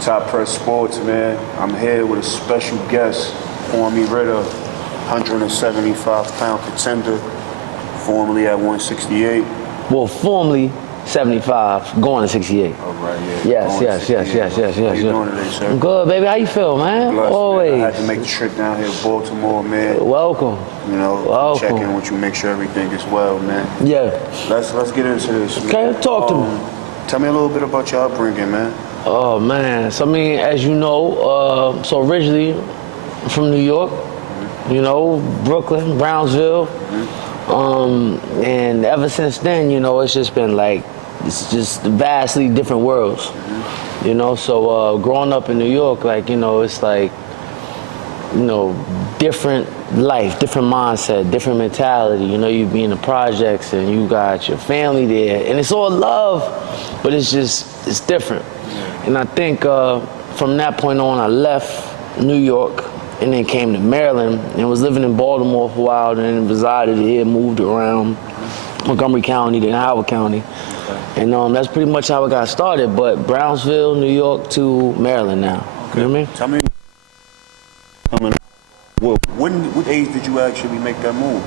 Top Press Sports, man. I'm here with a special guest, Kwame Ritter, 175-pound contender, formerly at 168. Well, formerly 75, going to 68. All right, yeah. Yes. How you doing today, sir? I'm good, baby. How you feel, man? Blessed, Always. man. I had to make the trip down here to Baltimore, man. Welcome. You know, Welcome. check in with you, make sure everything is well, man. Yeah. Let's get into this, man. Okay, talk to me. Tell me a little bit about your upbringing, man. Oh, man. So, I mean, as you know, so originally from New York, you know, Brooklyn, Brownsville. And ever since then, you know, it's just been like, it's just vastly different worlds. You know, so growing up in New York, like, you know, it's like, you know, different life, different mindset, different mentality. You know, you be in the projects and you got your family there, and it's all love, but it's different. And I think from that point on, I left New York and then came to Maryland and was living in Baltimore for a while, and then resided here, moved around Montgomery County, then Howard County. And that's pretty much how it got started, but Brownsville, New York to Maryland now. Okay. You know what I mean? Tell me, what age did you actually make that move?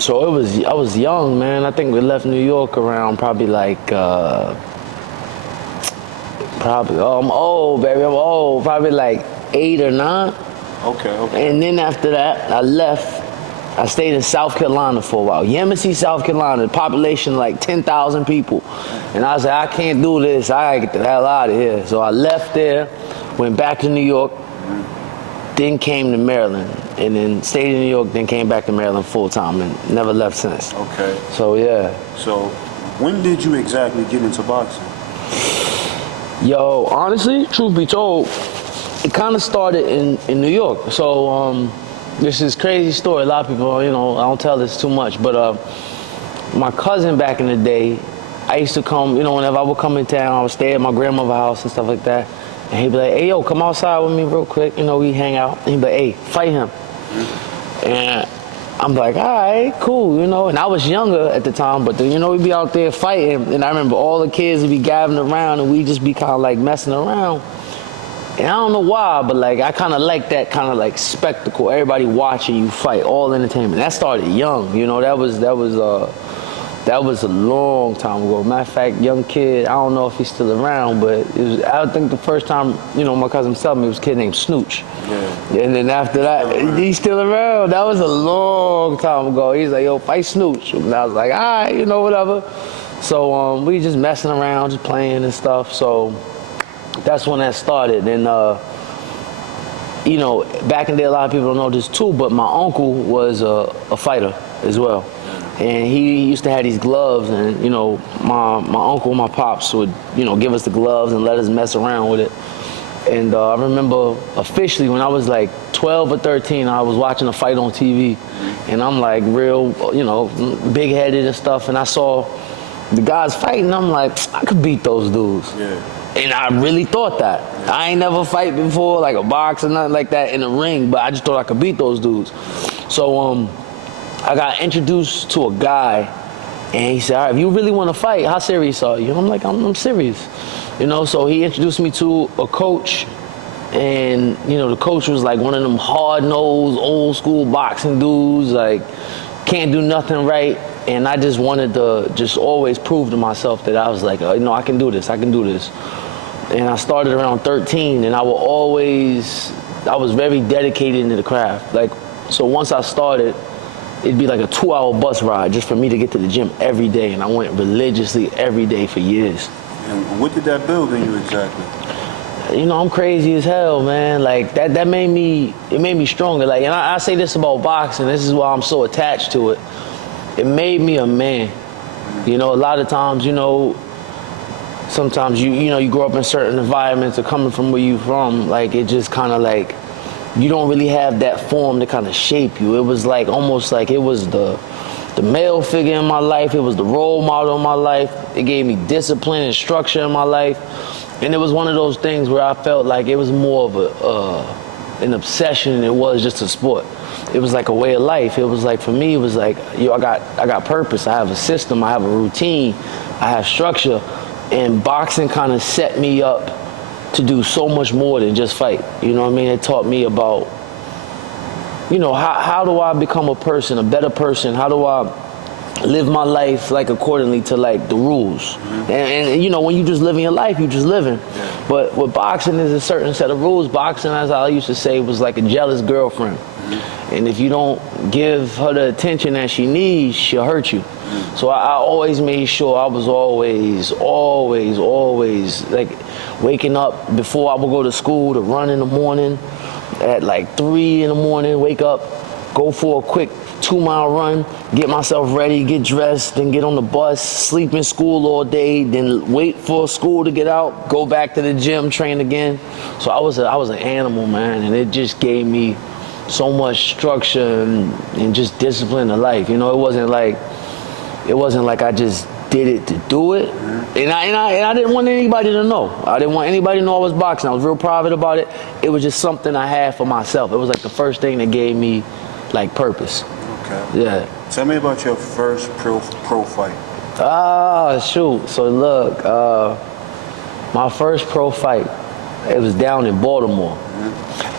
So I was young, man. I think we left New York around probably like, I'm old, baby, I'm old, probably like 8 or 9. Okay. And then after that, I left. I stayed in South Carolina for a while. Yemassee, South Carolina, population like 10,000 people. And I was like, I can't do this. I gotta get the hell out of here. So I left there, went back to New York, then came to Maryland, and then stayed in New York, then came back to Maryland full time and never left since. Okay. So yeah. So when did you exactly get into boxing? Yo, honestly, truth be told, it kind of started in New York. So this is a crazy story. A lot of people, you know, I don't tell this too much, but my cousin back in the day, I used to come, you know, whenever I would come in town, I would stay at my grandmother's house and stuff like that. And he'd be like, hey, yo, come outside with me real quick. You know, we hang out. And he'd be like, hey, fight him. And I'm like, all right, cool, you know. And I was younger at the time, but then, you know, we'd be out there fighting. And I remember all the kids would be gathering around and we'd just be kind of like messing around. And I don't know why, but like I kind of like that kind of like spectacle, everybody watching you fight, all entertainment. That started young, you know. That was a long time ago. Matter of fact, young kid, I don't know if he's still around, but it was, I think the first time, you know, my cousin was telling me, it was a kid named Snooch. Yeah. And then after that, he's still around. That was a long time ago. He's like, yo, fight Snooch. And I was like, all right, you know, whatever. So we just messing around, just playing and stuff. So that's when that started. And, you know, back in the day, a lot of people don't know this too, but my uncle was a fighter as well. And he used to have these gloves, and, you know, my uncle and my pops would, you know, give us the gloves and let us mess around with it. And I remember officially when I was like 12 or 13, I was watching a fight on TV, and I'm like real, you know, big-headed and stuff, and I saw the guys fighting, I'm like, I could beat those dudes. Yeah. And I really thought that. Yeah. I ain't never fight before, like a box or nothing like that in the ring, but I just thought I could beat those dudes. So I got introduced to a guy, and he said, all right, if you really want to fight, how serious are you? And I'm like, I'm serious. You know, so he introduced me to a coach, and, you know, the coach was like one of them hard-nosed, old-school boxing dudes, like, can't do nothing right. And I just wanted to just always prove to myself that I was like, you know, I can do this. And I started around 13, and I was very dedicated into the craft. Like, so once I started, it'd be like a 2-hour bus ride just for me to get to the gym every day, and I went religiously every day for years. And what did that build in you exactly? You know, I'm crazy as hell, man. Like, that made me stronger. Like, and I say this about boxing, this is why I'm so attached to it. It made me a man. You know, a lot of times, you know, sometimes you know, you grow up in certain environments or coming from where you from, like, it just kind of like, you don't really have that form to kind of shape you. It was like, almost like it was the male figure in my life. It was the role model in my life. It gave me discipline and structure in my life. And it was one of those things where I felt like it was more of an obsession than it was just a sport. It was like a way of life. It was like, for me, it was like, yo, I got purpose. I have a system. I have a routine. I have structure. And boxing kind of set me up to do so much more than just fight. You know what I mean? It taught me about, you know, how do I become a person, a better person? How do I live my life like accordingly to like the rules? And you know, when you just living your life, you just living. But with boxing, there's a certain set of rules. Boxing, as I used to say, was like a jealous girlfriend. And if you don't give her the attention that she needs, she'll hurt you. So I always made sure I was always like waking up before I would go to school to run in the morning at like 3 in the morning, wake up, go for a quick 2-mile run, get myself ready, get dressed, then get on the bus, sleep in school all day, then wait for school to get out, go back to the gym, train again. So I was an animal, man, and it just gave me so much structure and just discipline to life. You know, it wasn't like I just did it to do it. And I didn't want anybody to know. I didn't want anybody to know I was boxing. I was real private about it. It was just something I had for myself. It was like the first thing that gave me like purpose. Okay. Yeah. Tell me about your first pro fight. Shoot. So look, my first pro fight, it was down in Baltimore.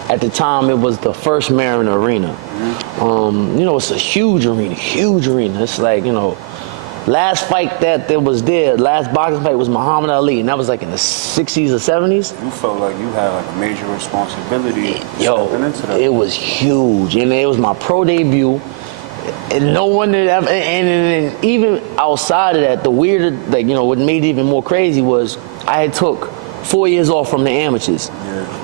At the time, it was the first Hearn arena. You know, it's a huge arena. It's like, you know, last fight that was there, last boxing fight was Muhammad Ali, and that was like in the 60s or 70s. You felt like you had like a major responsibility Yo, into that. it was huge, and it was my pro debut. And no one had ever, and even outside of that, the weirder, like, you know, what made it even more crazy was I had took 4 years off from the amateurs.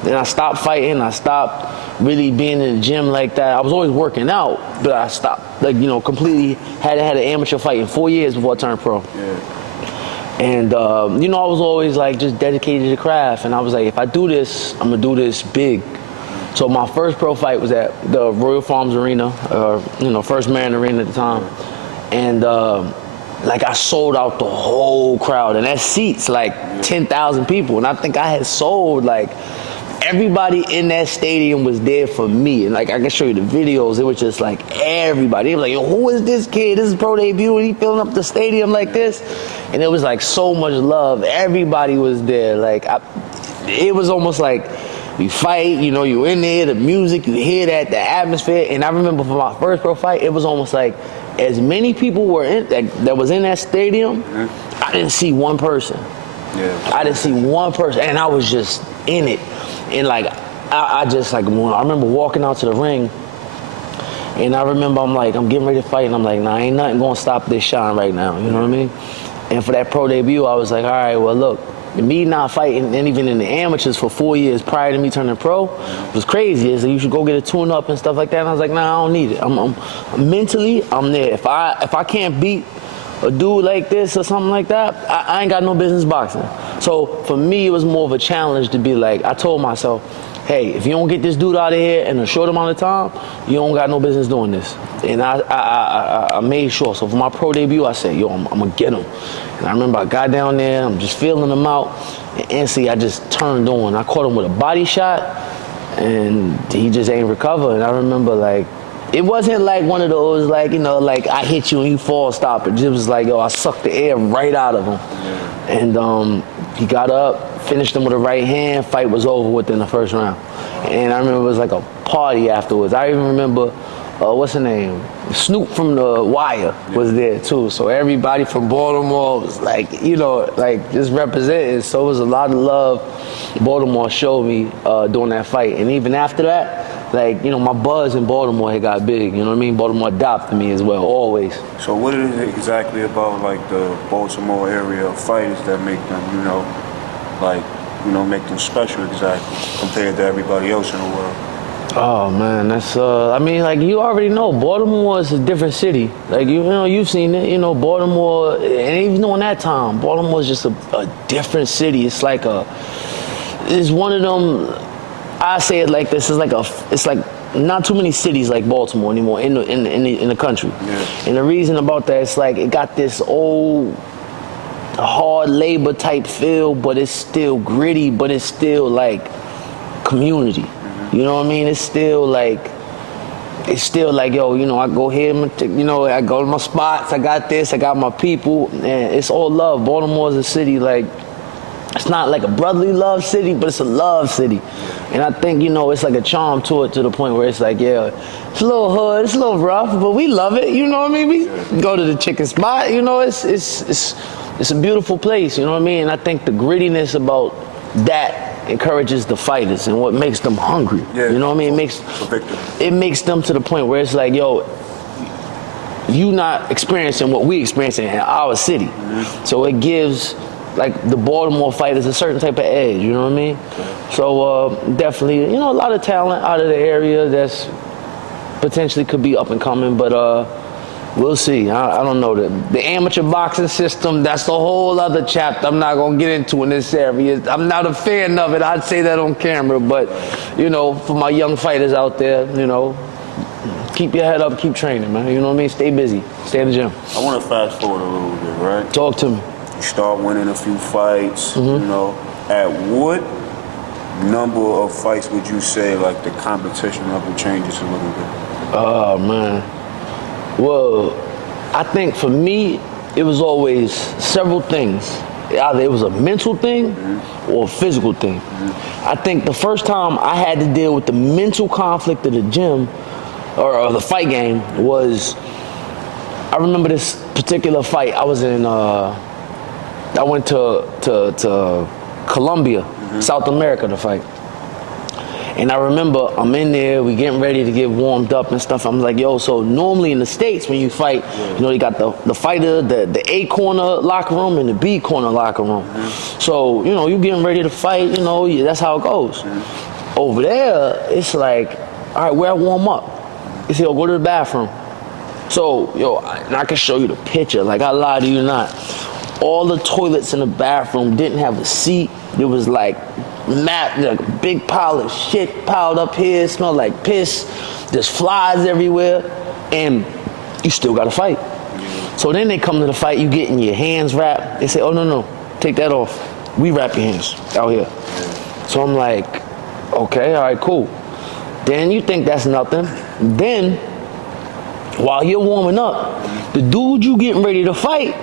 Then I stopped fighting. I stopped really being in the gym like that. I was always working out, but I stopped, like, you know, completely had an amateur fight in 4 years before I turned pro. And, you know, I was always like just dedicated to the craft. And I was like, if I do this, I'm going to do this big. So my first pro fight was at the Royal Farms Arena, you know, first Hearn Arena at the time. And, like, I sold out the whole crowd, and that seats like 10,000 people. And I think I had sold like everybody in that stadium was there for me. And like, I can show you the videos. It was just like everybody. It was like, yo, who is this kid? This is pro debut, and he filling up the stadium like this. And it was like so much love. Everybody was there. Like, it was almost like you fight, you know, you in there, the music, you hear that, the atmosphere. And I remember for my first pro fight, it was almost like as many people were in that was in that stadium, I didn't see one person. I didn't see one person, and I was just in it. And like, I just like, I remember walking out to the ring, and I remember I'm getting ready to fight, and I'm like, nah, ain't nothing gonna stop this shine right now. You know what I mean? And for that pro debut, I was like, all right, well, look, me not fighting, and even in the amateurs for 4 years prior to me turning pro, was crazy. It's like, you should go get a tune-up and stuff like that. And I was like, nah, I don't need it. I'm mentally, I'm there. If I can't beat a dude like this or something like that, I ain't got no business boxing. So for me, it was more of a challenge to be like, I told myself, hey, if you don't get this dude out of here in a short amount of time, you don't got no business doing this. And I made sure. So for my pro debut, I said, yo, I'm gonna get him. And I remember I got down there, I'm just feeling him out, and instantly I just turned on. I caught him with a body shot, and he just ain't recover. And I remember, like, it wasn't like one of those, like, you know, like I hit you and you fall, stop it. It was like, yo, I sucked the air right out of him. And he got up, finished him with a right hand, fight was over within the first round. And I remember it was like a party afterwards. I even remember, what's her name? Snoop from The Wire was there too. So everybody from Baltimore was like, you know, like just representing. So it was a lot of love Baltimore showed me during that fight. And even after that, like, you know, my buzz in Baltimore had got big, you know what I mean? Baltimore adopted me as well, always. So what is it exactly about, like, the Baltimore area fighters that make them, you know, like, you know, make them special exactly compared to everybody else in the world? Oh man, that's I mean, like, you already know, Baltimore is a different city. Like, you know, you've seen it, you know, Baltimore, and even during that time, Baltimore is just a different city. It's like it's one of them, I say it like this, it's like not too many cities like Baltimore anymore in the country. And the reason about that, it's like it got this old hard labor type feel, but it's still gritty, but it's still like community. You know what I mean? It's still like, it's still like, yo, you know, I go here, you know, I go to my spots, I got this, I got my people, and it's all love. Baltimore is a city, like, it's not like a brotherly love city, but it's a love city. And I think, you know, it's like a charm to it, to the point where it's like, yeah, it's a little hood, it's a little rough, but we love it, you know what I mean? We go to the chicken spot, you know, it's a beautiful place, you know what I mean? And I think the grittiness about that encourages the fighters and what makes them hungry. Yeah. You know what I mean? It makes them to the point where it's like, yo, you not experiencing what we experiencing in our city. Mm-hmm. So it gives like the Baltimore fighters a certain type of edge, you know what I mean? So definitely, you know, a lot of talent out of the area that's potentially could be up and coming, but we'll see. I don't know. The amateur boxing system, that's a whole other chapter I'm not going to get into in this area. I'm not a fan of it. I'd say that on camera. But, you know, for my young fighters out there, you know, keep your head up, keep training, man. You know what I mean? Stay busy. Stay in the gym. I want to fast forward a little bit, right? Talk to me. You start winning a few fights, you know. At what number of fights would you say, like, the competition level changes a little bit? Oh, man. Well, I think for me, it was always several things. Either it was a mental thing or a physical thing. I think the first time I had to deal with the mental conflict of the gym or the fight game was, I remember this particular fight. I was in, I went to Colombia, South America to fight. And I remember I'm in there, we getting ready to get warmed up and stuff. I'm like, yo, so normally in the States when you fight, you know, you got the fighter, the A corner locker room and the B corner locker room. So, you know, you getting ready to fight, you know, that's how it goes. Over there, it's like, all right, where I warm up? They say, yo, go to the bathroom. So, yo, and I can show you the picture, like I lie to you not. All the toilets in the bathroom didn't have a seat. It was like like a big pile of shit piled up here. It smelled like piss. There's flies everywhere, and you still got to fight. So then they come to the fight. You getting your hands wrapped. They say, "Oh no, take that off. We wrap your hands out here." So I'm like, "Okay, all right, cool." Then you think that's nothing. Then while you're warming up, the dude you getting ready to fight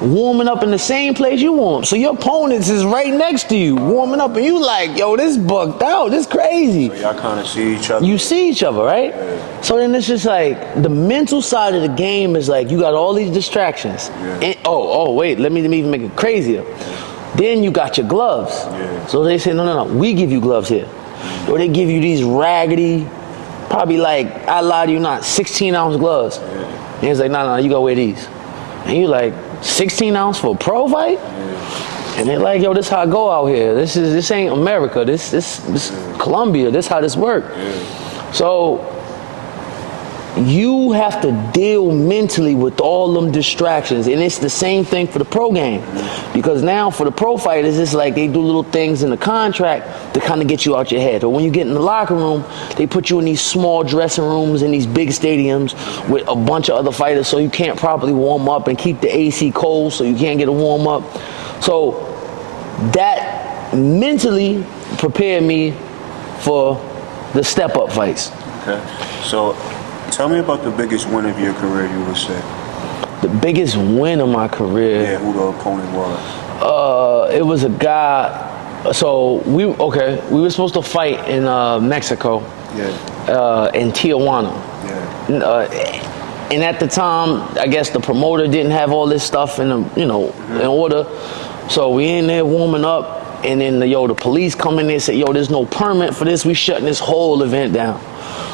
warming up in the same place you warm. So your opponents is right next to you, warming up, and you like, yo, this bugged out, this crazy. So y'all kind of see each other. You see each other, right? Yeah. So then it's just like, the mental side of the game is like, you got all these distractions. Yeah. And, wait, let me even make it crazier. Then you got your gloves. Yeah. So they say, no, we give you gloves here. Or they give you these raggedy, probably like, I lie to you not, 16-ounce gloves. Yeah. And it's like, no, you gotta wear these. And you like, 16 ounce for a pro fight? And they're like, yo, this how I go out here. This ain't America. This Colombia. This how this work. So you have to deal mentally with all them distractions, and it's the same thing for the pro game. Because now for the pro fighters, it's like they do little things in the contract to kind of get you out your head. Or when you get in the locker room, they put you in these small dressing rooms in these big stadiums with a bunch of other fighters, so you can't properly warm up and keep the AC cold, so you can't get a warm up. So that mentally prepared me for the step up fights. Okay, so tell me about the biggest win of your career, you would say. The biggest win of my career? Yeah, who the opponent was. It was a guy, so we were supposed to fight in Mexico, in Tijuana. Yeah. And at the time, I guess the promoter didn't have all this stuff in order. So we in there warming up, and then the police come in there and say, yo, there's no permit for this, we shutting this whole event down.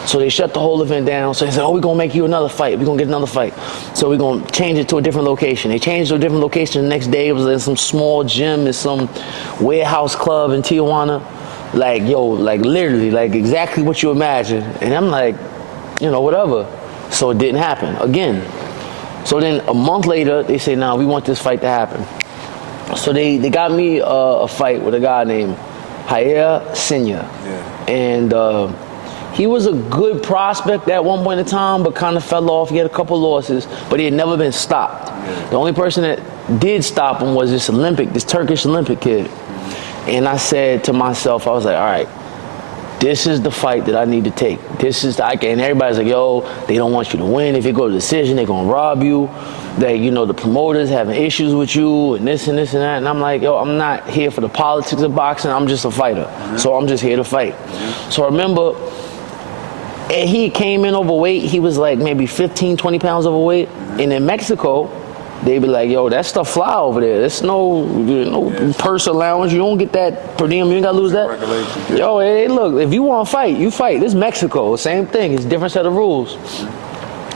So they shut the whole event down. So they said, we're going to make you another fight. We're going to get another fight. So we're going to change it to a different location. They changed to a different location the next day. It was in some small gym in some warehouse club in Tijuana. Like, literally, like exactly what you imagine. And I'm like, whatever. So it didn't happen again. So then a month later, they say, nah, we want this fight to happen. So they got me a fight with a guy named Hearn Senior. Yeah. And he was a good prospect at one point in time, but kind of fell off. He had a couple losses, but he had never been stopped. Yeah. The only person that did stop him was this Turkish Olympic kid. And I said to myself, I was like, all right, this is the fight that I need to take. And everybody's like, yo, they don't want you to win. If you go to decision, they're gonna rob you. The promoters having issues with you and this and this and that. And I'm like, yo, I'm not here for the politics of boxing. I'm just a fighter. So I'm just here to fight. So I remember, and he came in overweight. He was like maybe 15, 20 pounds overweight. And in Mexico, they be like, yo, that stuff fly over there. There's no purse allowance. You don't get that per diem. You ain't got to lose that. Yo, hey, look, if you want to fight, you fight. This is Mexico. Same thing. It's a different set of rules.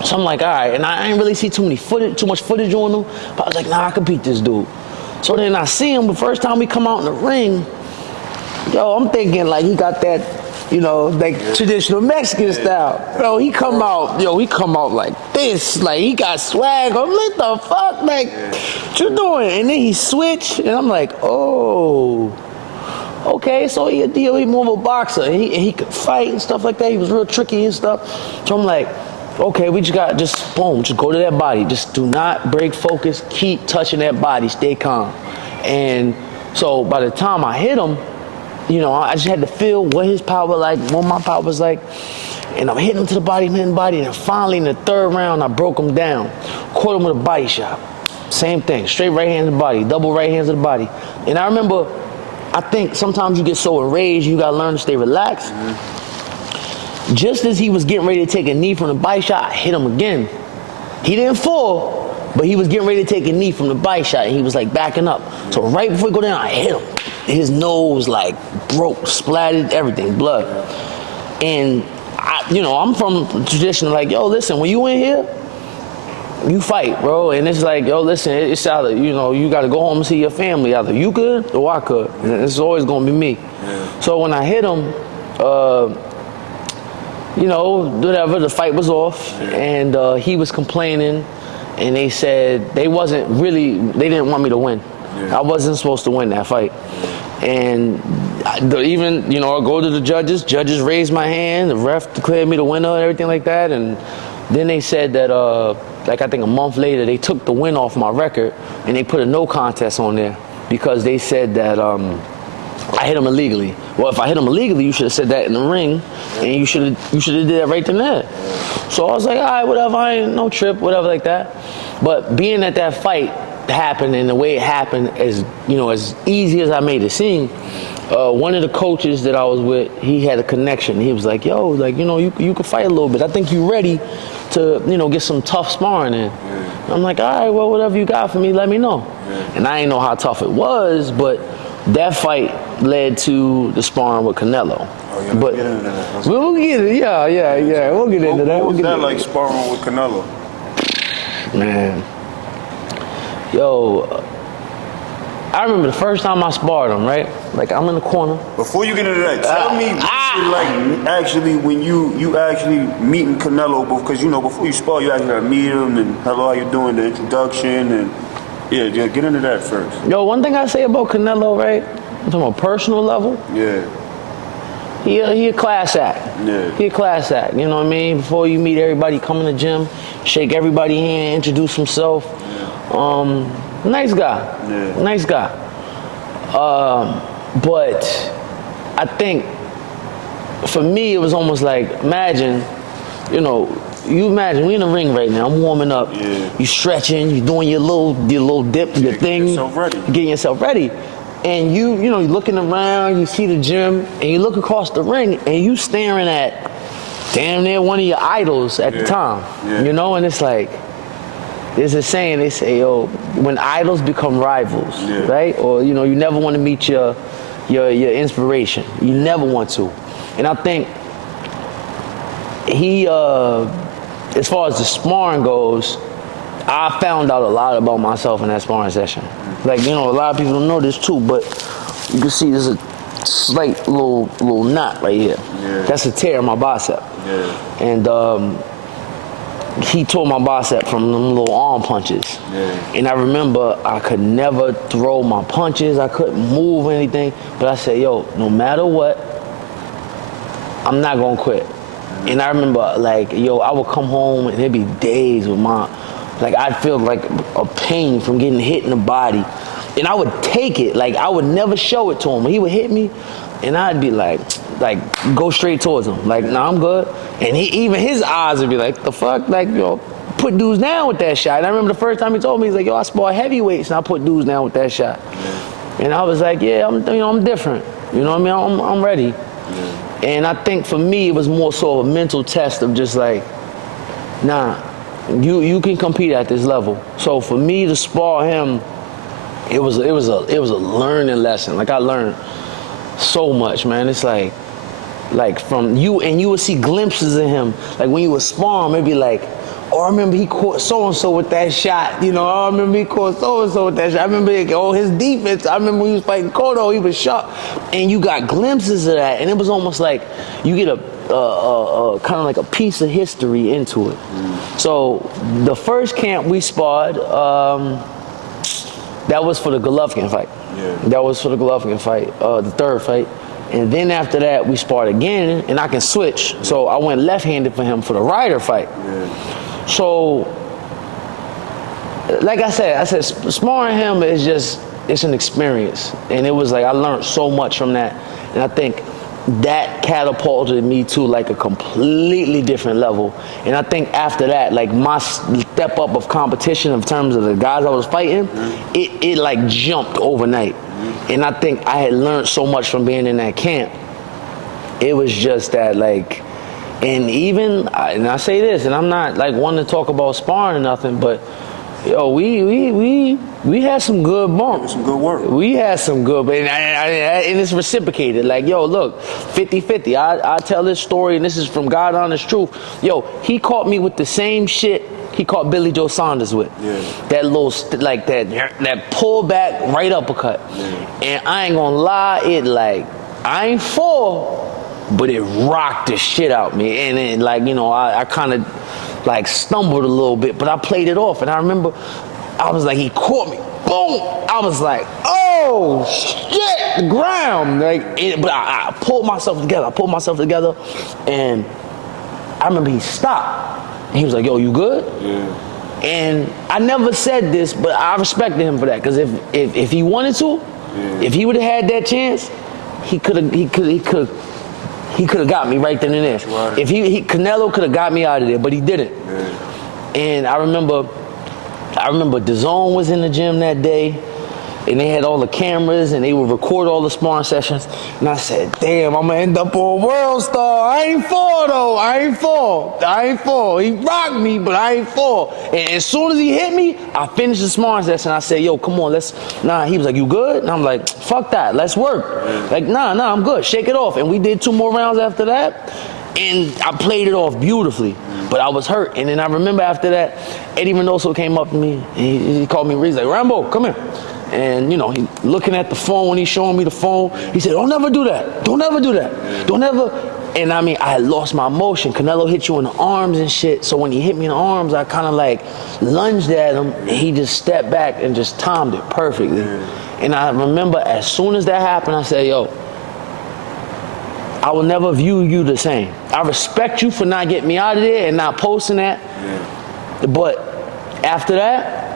So I'm like, all right. And I ain't really see too much footage on him. But I was like, nah, I can beat this dude. So then I see him the first time we come out in the ring. Yo, I'm thinking like he got that, traditional Mexican style. Bro, he come out like this, like he got swag. I'm like, the fuck, like, what you doing? And then he switched, and I'm like, oh, okay, so he more of a boxer, and he could fight and stuff like that. He was real tricky and stuff. So I'm like, okay, we just go to that body. Just do not break focus. Keep touching that body. Stay calm. And so by the time I hit him, I just had to feel what his power like, what my power was like. And I'm hitting him to the body, and then finally in the third round, I broke him down. Caught him with a body shot. Same thing, straight right hand to the body, double right hands to the body. And I remember, I think sometimes you get so enraged, you gotta learn to stay relaxed. Just as he was getting ready to take a knee from the body shot, I hit him again. He didn't fall, but he was getting ready to take a knee from the body shot, and he was like backing up. So right before he go down, I hit him. His nose like broke, splattered, everything, blood. And I'm from tradition like, yo, listen, when you in here, you fight, bro. And it's like, yo, listen, it's either, you got to go home and see your family. Either you could or I could. And it's always going to be me. Yeah. So when I hit him, whatever, the fight was off. And he was complaining. And they said they didn't want me to win. Yeah. I wasn't supposed to win that fight. And I go to the judges. Judges raised my hand. The ref declared me the winner and everything like that. And then they said that, I think a month later, they took the win off my record and they put a no contest on there because they said that I hit him illegally. Well, if I hit him illegally, you should have said that in the ring, and you should have did that right then and there. So I was like, all right, whatever, I ain't no trip, whatever like that. But being at that fight happened and the way it happened, as easy as I made it seem, one of the coaches that I was with, he had a connection. He was like, yo, you could fight a little bit. I think you're ready to, get some tough sparring in. Yeah. I'm like, all right, well, whatever you got for me, let me know. Yeah. And I didn't know how tough it was, but that fight led to the sparring with Canelo. Oh, yeah, but get into that. we'll get it. Yeah. We'll get into that. What was that like, sparring with Canelo? Man, yo, I remember the first time I sparred him, right? Like, I'm in the corner. Before you get into that, tell me, actually, when you actually meeting Canelo, because, before you spar, you actually gotta meet him, and hello, how you doing, the introduction, and yeah, get into that first. Yo, one thing I say about Canelo, right? From a personal level. Yeah. He a class act. Yeah. He a class act, you know what I mean? Before you meet everybody, come in the gym, shake everybody's hand, introduce himself. Nice guy. Yeah. Nice guy. But I think for me it was almost like, imagine we in the ring right now. I'm warming up. Yeah. You stretching. You doing your little dip, your thing. Getting yourself ready. And you're looking around. You see the gym, and you look across the ring, and you staring at damn near one of your idols at the time. Yeah. And it's like, there's a saying. They say, yo, when idols become rivals, right? Or you never want to meet your inspiration. You never want to. And I think he, as far as the sparring goes, I found out a lot about myself in that sparring session. Like, a lot of people don't know this too, but you can see there's a slight little knot right here. Yeah. That's a tear in my bicep. Yeah. And he tore my bicep from them little arm punches. Yeah. And I remember I could never throw my punches. I couldn't move anything. But I said, yo, no matter what, I'm not gonna quit. And I remember, I would come home and there'd be days with I'd feel like a pain from getting hit in the body. and I would take it. Like, I would never show it to him. He would hit me, and I'd be like, go straight towards him. Like, nah, I'm good. And even his eyes would be like, the fuck? Like, put dudes down with that shot. And I remember the first time he told me, he's like, yo, I spar heavyweights, and I put dudes down with that shot. And I was like, yeah, I'm different. You know what I mean? I'm ready. And I think for me, it was more so a mental test of just like, nah, you can compete at this level. So for me to spar him, it was a learning lesson. Like, I learned so much, man. It's like from you, and you would see glimpses of him. Like, when you would spar him, it'd be like, oh, I remember he caught so-and-so with that shot. You know, oh, I remember he caught so-and-so with that shot. I remember, his defense. I remember when he was fighting Cotto, he was sharp. And you got glimpses of that, and it was almost like you get a kind of like a piece of history into it. So the first camp we sparred, that was for the Golovkin fight. That was for the Golovkin fight, the third fight. And then after that, we sparred again, and I can switch. So I went left-handed for him for the Ritter fight. So, like I said, sparring him is just, it's an experience. And it was like, I learned so much from that. And I think that catapulted me to like a completely different level. And I think after that, like my step up of competition in terms of the guys I was fighting, it like jumped overnight. And I think I had learned so much from being in that camp. It was just that, like, and even, and I say this, and I'm not like wanting to talk about sparring or nothing, but yo, we had some good bumps. Some good work. We had some good, and it's reciprocated. Like, yo, look, 50-50. I tell this story, and this is from God honest truth. Yo, he caught me with the same shit he caught Billy Joe Saunders with. That little, like that pull back right uppercut. And I ain't gonna lie, it like, I ain't fall, but it rocked the shit out me. And then, like, you know, I kind of like stumbled a little bit, but I played it off. And I remember, I was like, he caught me, boom. I was like, oh shit, the ground. Like, but I pulled myself together. And I remember he stopped. And he was like, yo, you good? And I never said this, but I respected him for that. Because if he wanted to, if he would have had that chance, he could have got me right then and there. Right. If Canelo could have got me out of there, but he didn't. And I remember DAZN was in the gym that day, and they had all the cameras, and they would record all the sparring sessions. And I said, damn, I'm gonna end up on World Star. I ain't fall though. I ain't fall. He rocked me, but I ain't fall. And as soon as he hit me, I finished the sparring session. I said, yo, come on, nah. He was like, you good? And I'm like, fuck that, let's work. Like, nah, I'm good. Shake it off. And we did 2 more rounds after that, and I played it off beautifully. But I was hurt. And then I remember after that, Eddie Reynoso came up to me, and he called me. He's like, Rambo, come here. And, you know, he looking at the phone when he's showing me the phone. He said, don't ever do that. Don't ever do that. Don't ever. And I mean, I had lost my motion. Canelo hit you in the arms and shit. So when he hit me in the arms, I kind of like lunged at him, and he just stepped back and just timed it perfectly. And I remember as soon as that happened, I said, yo, I will never view you the same. I respect you for not getting me out of there and not posting that. But after that,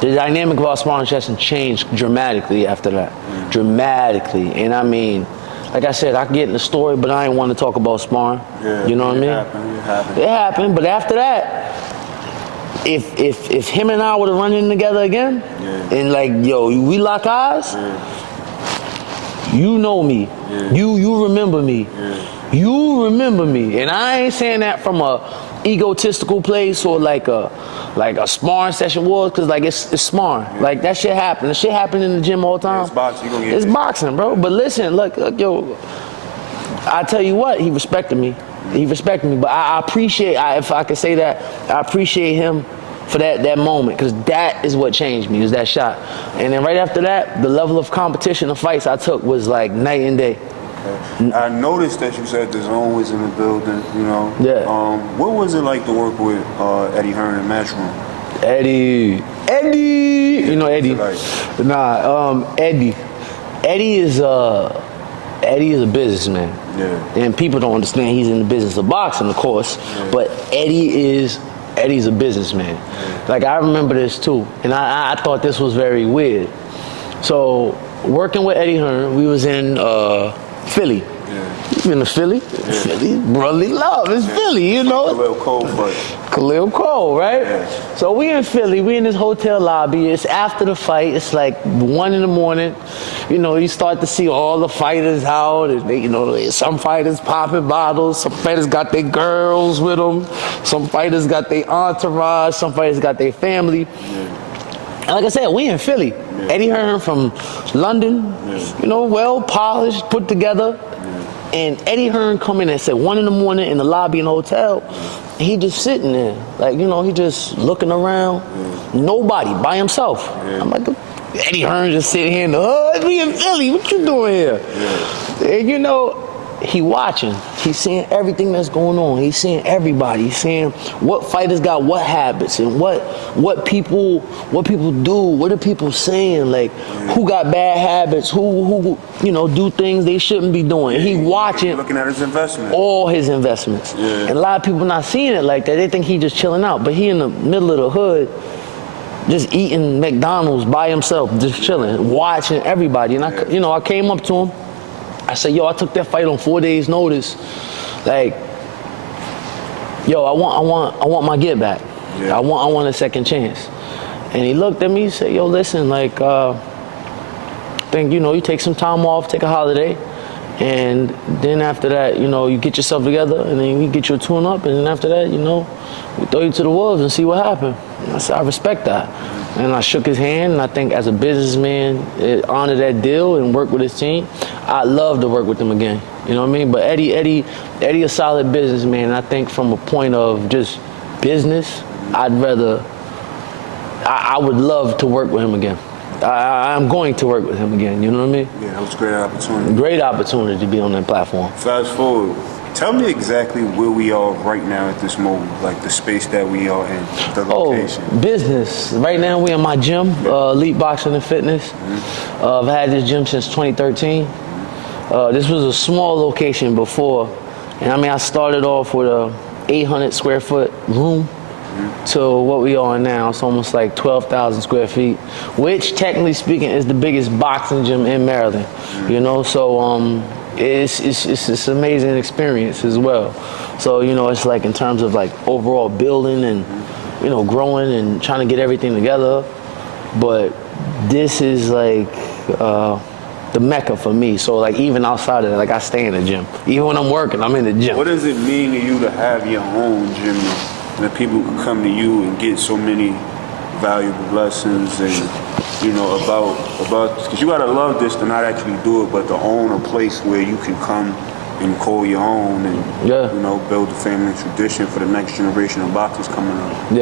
the dynamic of our sparring session changed dramatically after that. Dramatically. And I mean, like I said, I can get in the story, but I ain't want to talk about sparring. You know what I mean? It happened. But after that, if him and I would have run in together again, and like, yo, we lock eyes, you know me. You remember me. You remember me. And I ain't saying that from a egotistical place or like a sparring session was, because like it's sparring. Like that shit happen. That shit happen in the gym all the time. It's boxing. You gonna get it's boxing, bro. But listen, look, yo, I tell you what, he respected me. But I appreciate, if I could say that, I appreciate him for that moment, because that is what changed me, is that shot. And then right after that, the level of competition and fights I took was like night and day. I noticed that you said DAZN was in the building, you know. What was it like to work with Eddie Hearn in Matchroom? Eddie, you know Eddie. Eddie is a businessman. And people don't understand he's in the business of boxing, of course. But Eddie's a businessman. Like, I remember this too, and I thought this was very weird. So working with Eddie Hearn, we was in Philly. You been to Philly? Philly, brotherly love. It's Philly, you know. Khalil Cole, but Khalil Cole, right? Yeah. So we in Philly, we in this hotel lobby. It's after the fight. It's like 1 in the morning. You know, you start to see all the fighters out, and they, you know, some fighters popping bottles. Some fighters got their girls with them. Some fighters got their entourage. Some fighters got their family. And like I said, we in Philly. Eddie Hearn from London, you know, well polished, put together. And Eddie Hearn come in at 1 in the morning in the lobby in the hotel. And he just sitting there, like, you know, he just looking around. Nobody, by himself. I'm like, Eddie Hearn just sitting here in the hood. We in Philly. What you doing here? And you know, he watching. He's seeing everything that's going on. He's seeing everybody. He's seeing what fighters got what habits and what people do. What are people saying? Like who got bad habits? Who you know do things they shouldn't be doing. He watching. Looking at his investments. All his investments. And a lot of people not seeing it like that. They think he just chilling out, but he in the middle of the hood, just eating McDonald's by himself, just chilling, watching everybody. And I came up to him. I said, yo, I took that fight on 4 days' notice. Like, yo, I want my get back. I want a second chance. And he looked at me and said, yo, listen, like, think, you know, you take some time off, take a holiday, and then after that, you know, you get yourself together, and then you get your tune up, and then after that, you know, we throw you to the wolves and see what happens. I said, I respect that. And I shook his hand, and I think as a businessman, it honored that deal and worked with his team. I'd love to work with him again. You know what I mean? But Eddie a solid businessman. And I think from a point of just business, I would love to work with him again. I'm going to work with him again. You know what I mean? Yeah, that was a great opportunity. Great opportunity to be on that platform. Fast forward. Tell me exactly where we are right now at this moment, like the space that we are in, the location. Business. Right now we in my gym, Elite Boxing and Fitness. I've had this gym since 2013. This was a small location before, and I mean I started off with a 800 square foot room to what we are now. It's almost like 12,000 square feet, which technically speaking is the biggest boxing gym in Maryland. You know, so it's an amazing experience as well. So, you know, it's like in terms of like overall building and, you know, growing and trying to get everything together. But this is like the mecca for me. So like even outside of that, like I stay in the gym. Even when I'm working, I'm in the gym. What does it mean to you to have your own gym and that people can come to you and get so many valuable lessons and, you know, about because you gotta love this to not actually do it, but to own a place where you can come and call your own and you know build a family tradition for the next generation of boxers coming up.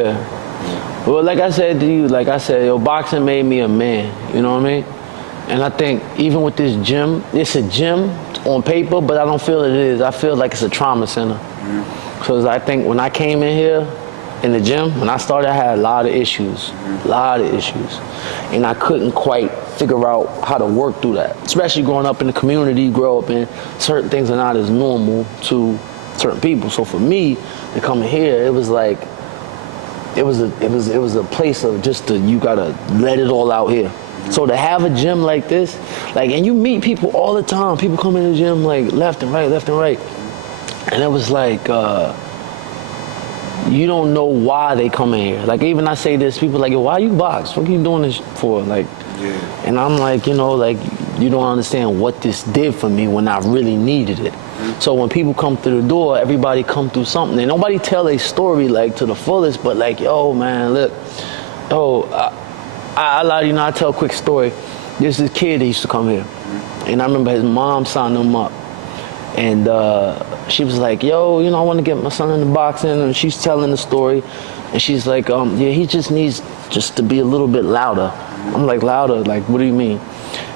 Well, like I said to you, yo, boxing made me a man. You know what I mean? And I think even with this gym, it's a gym on paper, but I don't feel it is. I feel like it's a trauma center. Because I think when I came in here in the gym, when I started, I had a lot of issues. And I couldn't quite figure out how to work through that. Especially growing up in the community, grow up in certain things are not as normal to certain people. So for me to come here, it was like, it was a place of just you gotta let it all out here. So to have a gym like this, like, and you meet people all the time. People come in the gym like left and right. And it was like, you don't know why they come in here. Like even I say this, people like, yo, why you box? What are you doing this for? Like, and I'm like, you know, like you don't understand what this did for me when I really needed it. So when people come through the door, everybody come through something. And nobody tell a story like to the fullest, but like, yo, man, look, I tell a quick story. There's this kid that used to come here, and I remember his mom signed him up, and she was like, yo, you know, I want to get my son into boxing, and she's telling the story, and she's like, yeah, he just needs just to be a little bit louder. I'm like, louder? Like, what do you mean?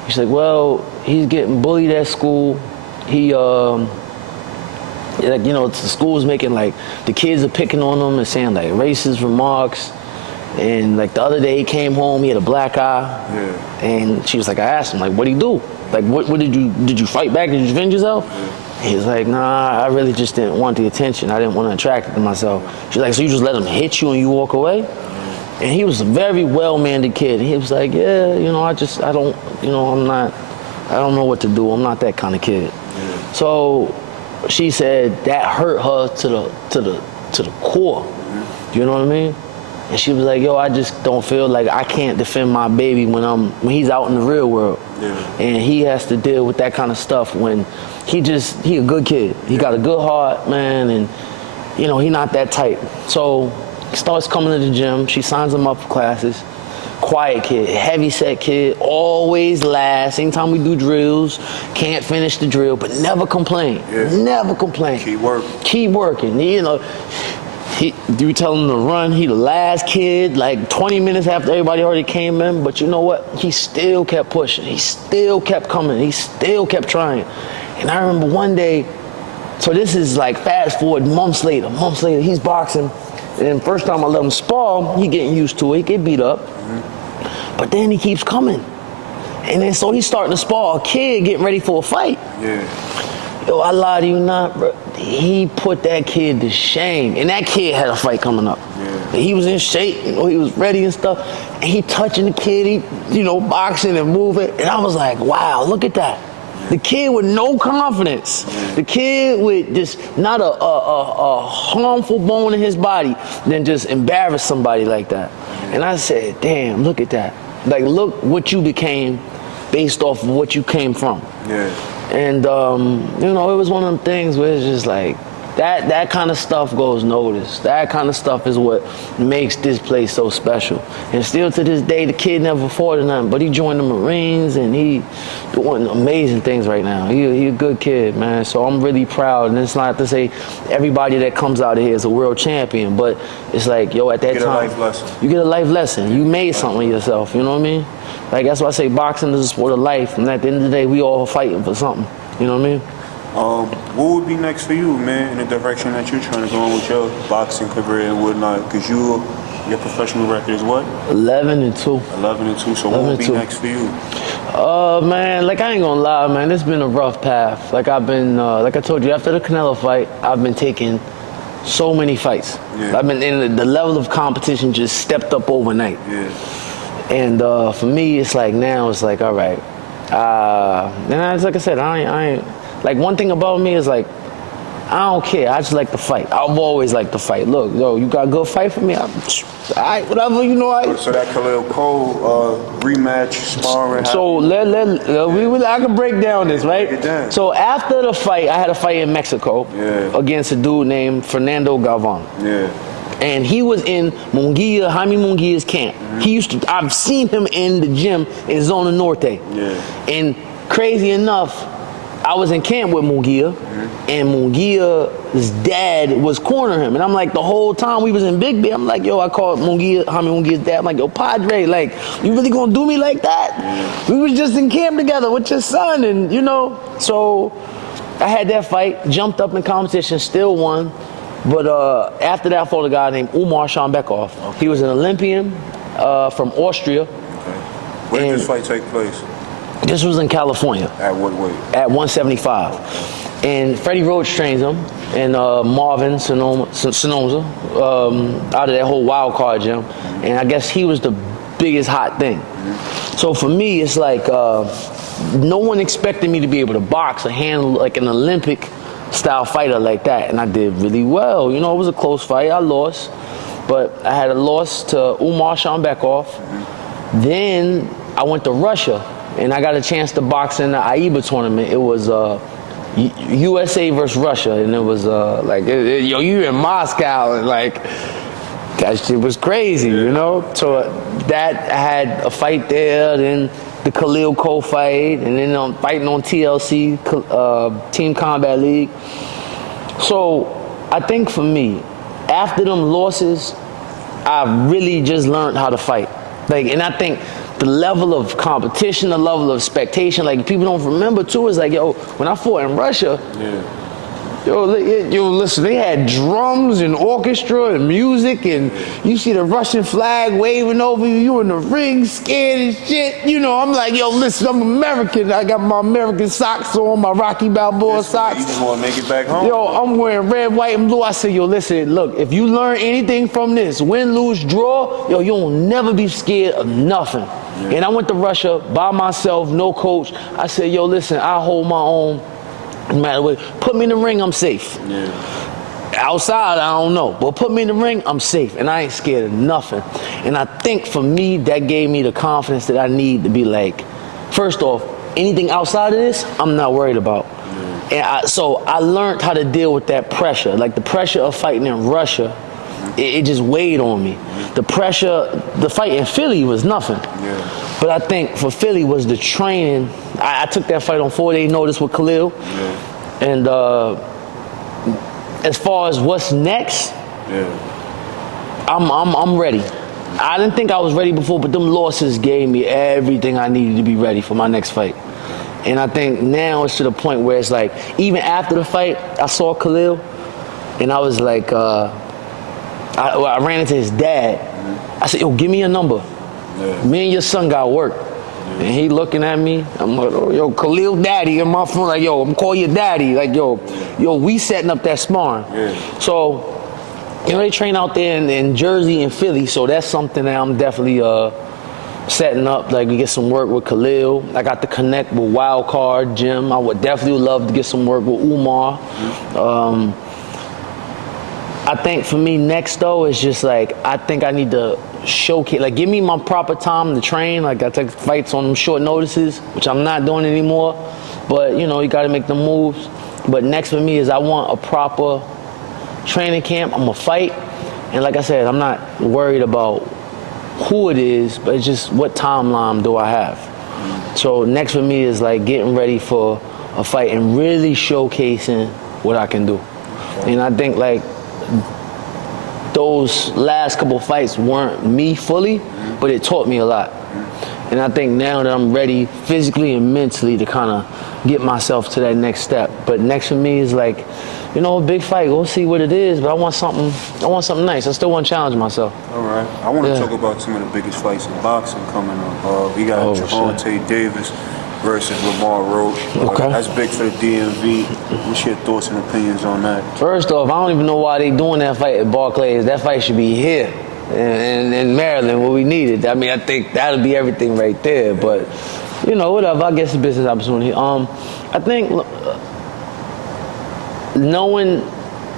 She's like, well, he's getting bullied at school. He, like, you know, the school's making, like, the kids are picking on him and saying, like, racist remarks. And, like, the other day he came home, he had a black eye. And she was like, I asked him, like, what'd he do? Like, what did you fight back? Did you defend yourself? He's like, nah, I really just didn't want the attention. I didn't want to attract it to myself. She's like, so you just let him hit you and you walk away? And he was a very well-mannered kid. He was like, yeah, you know, I don't know what to do. I'm not that kind of kid. Yeah. So she said that hurt her to the core. Mm-hmm. You know what I mean? And she was like, yo, I just don't feel like I can't defend my baby when he's out in the real world. Yeah. And he has to deal with that kind of stuff when he a good kid. He got a good heart, man, and you know, he not that type. So he starts coming to the gym. She signs him up for classes. Quiet kid, heavy set kid, always last. Anytime we do drills, can't finish the drill, but never complain. Yeah. Never complain. Keep working. Keep working. You know, you tell him to run, he the last kid, like 20 minutes after everybody already came in, but you know what? He still kept pushing. He still kept coming. He still kept trying. And I remember one day, so this is like fast forward months later, he's boxing. And then first time I let him spar, he getting used to it, he get beat up. Mm-hmm. But then he keeps coming. And then so he's starting to spar a kid getting ready for a fight. Yeah. Yo, I lie to you not, bro. He put that kid to shame. And that kid had a fight coming up. Yeah. He was in shape, you know, he was ready and stuff. And he touching the kid, he, you know, boxing and moving. And I was like, wow, look at that. The kid with no confidence. The kid with just not a harmful bone in his body, then just embarrass somebody like that. And I said, damn, look at that. Like, look what you became based off of what you came from. Yeah. And, you know, it was one of them things where it's just like, that kind of stuff goes noticed. That kind of stuff is what makes this place so special. And still to this day, the kid never fought or nothing, but he joined the Marines and he doing amazing things right now. He a good kid, man. So I'm really proud. And it's not to say everybody that comes out of here is a world champion, but it's like, yo, at that time, you get a life lesson. You made something of yourself, you know what I mean? Like, that's why I say boxing is a sport of life. And at the end of the day, we all fighting for something, you know what I mean? What would be next for you, man, in the direction that you're trying to go on with your boxing career and whatnot? Because your professional record is what? 11-2. 11-2. So what would be next for you? Man, like I ain't gonna lie, man, it's been a rough path. Like I've been, like I told you, after the Canelo fight, I've been taking so many fights. Yeah. I've been in the level of competition just stepped up overnight. Yeah. And for me, it's like now it's like, all right. And like I said, I ain't. Like, one thing about me is, like, I don't care. I just like to fight. I've always liked to fight. Look, yo, you got a good fight for me? All right, whatever, you know. So that Canelo Cole rematch, sparring. So I can break down this, right? So after the fight, I had a fight in Mexico against a dude named Fernando Galvan. Yeah. And he was in Jaime Munguia's camp. Mm-hmm. I've seen him in the gym in Zona Norte. Yeah. And crazy enough, I was in camp with Munguia, and Munguia's dad was cornering him. And I'm like, the whole time we was in Big Bay, I'm like, yo, I called Jaime Munguia's dad. I'm like, yo, Padre, like, you really gonna do me like that? We was just in camp together with your son, and you know. So I had that fight, jumped up in competition, still won. But after that, I fought a guy named Umar Shambekov. Okay. He was an Olympian from Austria. Okay. Where did this fight take place? This was in California. At what weight? At 175. And Freddie Roach trains him, and Marvin Sonoza, out of that whole wild card gym. And I guess he was the biggest hot thing. So for me, it's like no one expected me to be able to box or handle like an Olympic style fighter like that. And I did really well. You know, it was a close fight. I lost. But I had a loss to Umar Shambekov. Then I went to Russia. And I got a chance to box in the AIBA tournament. It was USA versus Russia, and it was yo, you in Moscow, and like that shit was crazy, you know. So that I had a fight there, then the Khalil Cole fight, and then I'm fighting on TLC, Team Combat League. So I think for me, after them losses, I really just learned how to fight. Like, and I think the level of competition, the level of expectation, like people don't remember too, is like, yo, when I fought in Russia, Yo, listen, they had drums and orchestra and music, and you see the Russian flag waving over you. You in the ring, scared as shit. You know, I'm like, yo, listen, I'm American. I got my American socks on, my Rocky Balboa socks. You just want to make it back home? Yo, I'm wearing red, white, and blue. I said, yo, listen, look, if you learn anything from this, win, lose, draw, yo, you'll never be scared of nothing. Yeah. And I went to Russia by myself, no coach. I said, yo, listen, I hold my own. No matter what, put me in the ring, I'm safe. Yeah. Outside, I don't know, but put me in the ring, I'm safe, and I ain't scared of nothing. And I think for me, that gave me the confidence that I need to be like, first off, anything outside of this, I'm not worried about. Yeah. And so I learned how to deal with that pressure, like the pressure of fighting in Russia. It just weighed on me. The pressure, the fight in Philly was nothing. Yeah. But I think for Philly was the training. I took that fight on 4-day notice with Khalil. Yeah. And as far as what's next, I'm ready. I didn't think I was ready before, but them losses gave me everything I needed to be ready for my next fight. And I think now it's to the point where it's like, even after the fight, I saw Khalil, and I was like, I ran into his dad. I said, yo, give me your number. Yeah. Me and your son got work. Yeah. And he looking at me. I'm like, oh, yo, Khalil daddy. And my phone like, yo, I'm calling you daddy. Like, yo, we setting up that sparring. Yeah. So, you know, they train out there in Jersey and Philly. So that's something that I'm definitely setting up. Like, we get some work with Khalil. I got to connect with Wild Card Jim. I would definitely love to get some work with Umar. I think for me next though is just like, I think I need to showcase, like give me my proper time to train. Like I take fights on short notices, which I'm not doing anymore, but you know, you gotta make the moves. But next for me is I want a proper training camp. I'm gonna fight. And like I said, I'm not worried about who it is, but it's just what timeline do I have. So next for me is like getting ready for a fight and really showcasing what I can do. And I think like, those last couple fights weren't me fully, but it taught me a lot. And I think now that I'm ready physically and mentally to kind of get myself to that next step. But next for me is like, you know, a big fight. We'll see what it is, but I want something nice. I still want to challenge myself. All right. I want to talk about some of the biggest fights in boxing coming up. We got Gervonta Davis versus Lamar Roach. Okay. That's big for the DMV. What's your thoughts and opinions on that? First off, I don't even know why they doing that fight at Barclays. That fight should be here in Maryland where we need it. I mean, I think that'll be everything right there. But, you know, whatever. I guess it's a business opportunity. I think knowing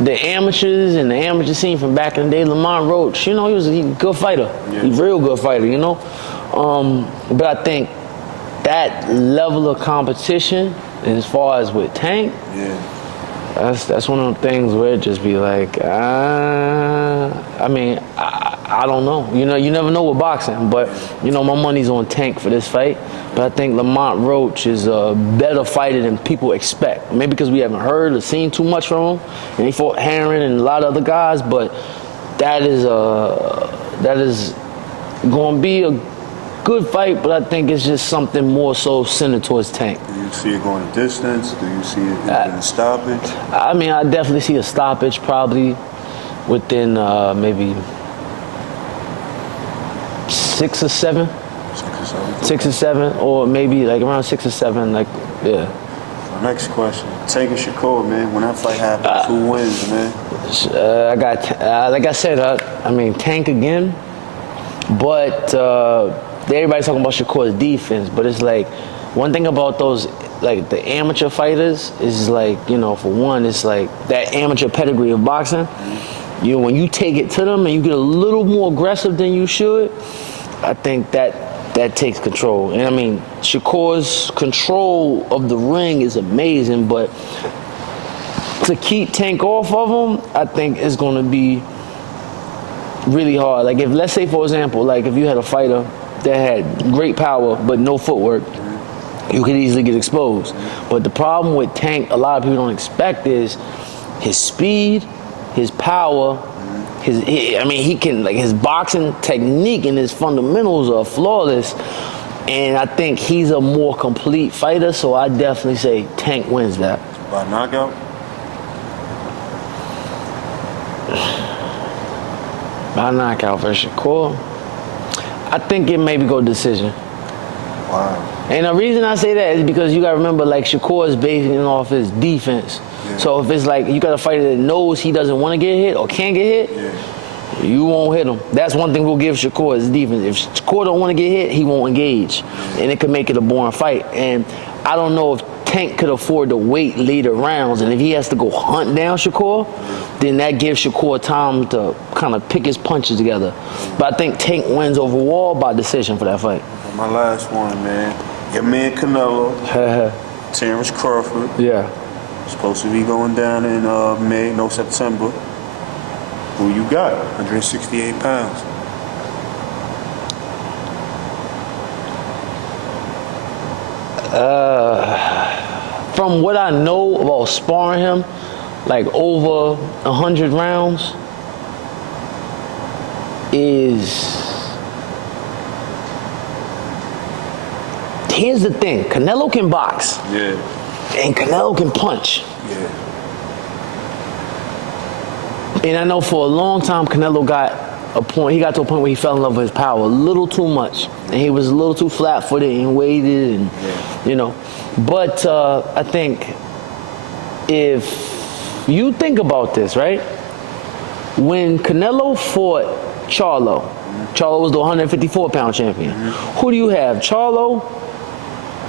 the amateurs and the amateur scene from back in the day, Lamar Roach, you know, he was a good fighter. Yeah. He's a real good fighter, you know. But I think that level of competition, as far as with Tank, that's one of the things where it just be like, I mean, I don't know. You know, you never know with boxing, but you know, my money's on Tank for this fight. But I think Lamont Roach is a better fighter than people expect. Maybe because we haven't heard or seen too much from him, and he fought Hearn and a lot of other guys. But that is going to be a good fight, but I think it's just something more so centered towards Tank. Do you see it going a distance? Do you see it in a stoppage? I mean, I definitely see a stoppage probably within maybe 6 or 7. 6 or 7, or maybe like around 6 or 7, like, yeah. Next question. Tank and Shakur, man, when that fight happens, who wins, man? I got, like I said, I mean, Tank again, but everybody's talking about Shakur's defense, but it's like, one thing about those, like the amateur fighters is like, you know, for one, it's like that amateur pedigree of boxing. You know, when you take it to them and you get a little more aggressive than you should, I think that takes control. And I mean, Shakur's control of the ring is amazing, but to keep Tank off of him, I think it's going to be really hard. Like if, let's say for example, like if you had a fighter that had great power but no footwork, you could easily get exposed. But the problem with Tank, a lot of people don't expect, is his speed, his power, he can, like, his boxing technique and his fundamentals are flawless. And I think he's a more complete fighter, so I definitely say Tank wins that. By knockout? By knockout versus Shakur, I think it maybe go decision. Wow. And the reason I say that is because you gotta remember, like, Shakur is basing off his defense. Yeah. So if it's like you got a fighter that knows he doesn't want to get hit or can't get hit, Yeah. you won't hit him. That's one thing we'll give Shakur is defense. If Shakur don't want to get hit, he won't engage, and it could make it a boring fight. And I don't know if Tank could afford to wait later rounds, and if he has to go hunt down Shakur, then that gives Shakur time to kind of pick his punches together. But I think Tank wins overall by decision for that fight. My last one, man. Your man Canelo, Terrence Crawford. Yeah. Supposed to be going down in May, no September. Who you got? 168 pounds. From what I know about sparring him, like over 100 rounds, is... Here's the thing, Canelo can box. Yeah. And Canelo can punch. Yeah. And I know for a long time Canelo got to a point where he fell in love with his power a little too much. And he was a little too flat-footed and weighted and, you know. But I think if you think about this, right? When Canelo fought Charlo, Charlo was the 154-pound champion. Who do you have, Charlo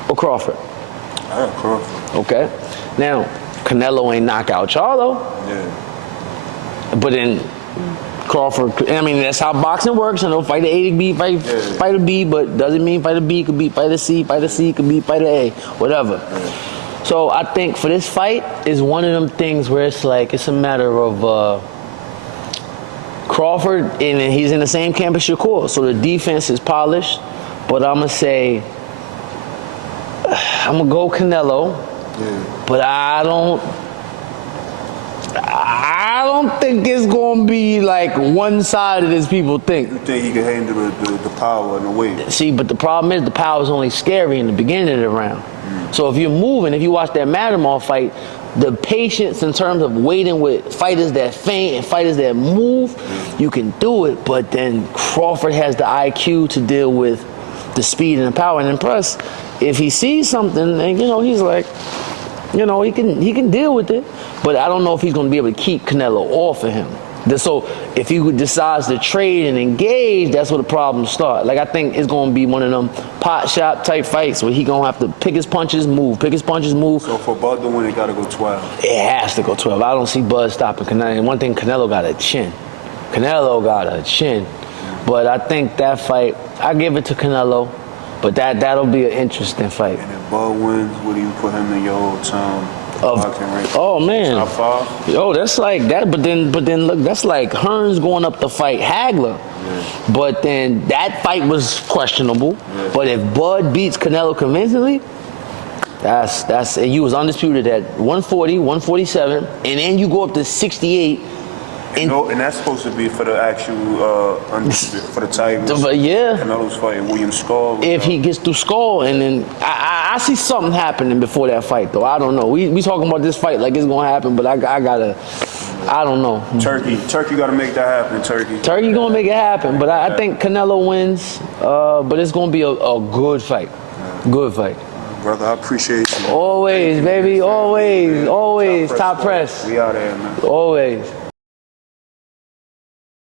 or Crawford? I have Crawford. Okay. Now, Canelo ain't knock out Charlo. Yeah. But then Crawford, I mean, that's how boxing works. You know, fight a A to B, fight a B, but doesn't mean fight a B could beat fight a C could beat fight a A, whatever. Yeah. So I think for this fight is one of them things where it's like, it's a matter of Crawford, and he's in the same camp as Shakur, so the defense is polished. But I'm gonna say, I'm gonna go Canelo, but I don't think it's gonna be like one-sided as people think. You think he can handle the power and the weight? See, but the problem is the power is only scary in the beginning of the round. So if you're moving, if you watch that Matamor fight, the patience in terms of waiting with fighters that feint and fighters that move, you can do it. But then Crawford has the IQ to deal with the speed and the power. And plus, if he sees something, and you know, he's like, you know, he can deal with it. But I don't know if he's going to be able to keep Canelo off of him. So if he decides to trade and engage, that's where the problems start. Like, I think it's going to be one of them pot shop type fights where he going to have to pick his punches, move, pick his punches, move. So for Bud to win, it got to go 12. It has to go 12. I don't see Bud stopping Canelo. And one thing, Canelo got a chin. But I think that fight, I give it to Canelo. But that'll be an interesting fight. And if Bud wins, what do you put him in your all-time boxing rank? Oh man, top 5? Oh, that's like that. But then look, that's like Hearn's going up to fight Hagler. Yeah. But then that fight was questionable. Yeah. But if Bud beats Canelo convincingly, that's and you was undisputed at 140, 147, and then you go up to 68. And that's supposed to be for the actual for the Tigers. But yeah, Canelo's fighting William Skull. If he gets through Skull, and then I see something happening before that fight, though. I don't know. We talking about this fight like it's gonna happen, but I don't know. Turkey got to make that happen. Turkey gonna make it happen, but I think Canelo wins. But it's gonna be a good fight. Good fight. Brother, I appreciate you. Always, baby. Always. Top press. We out there, man. Always.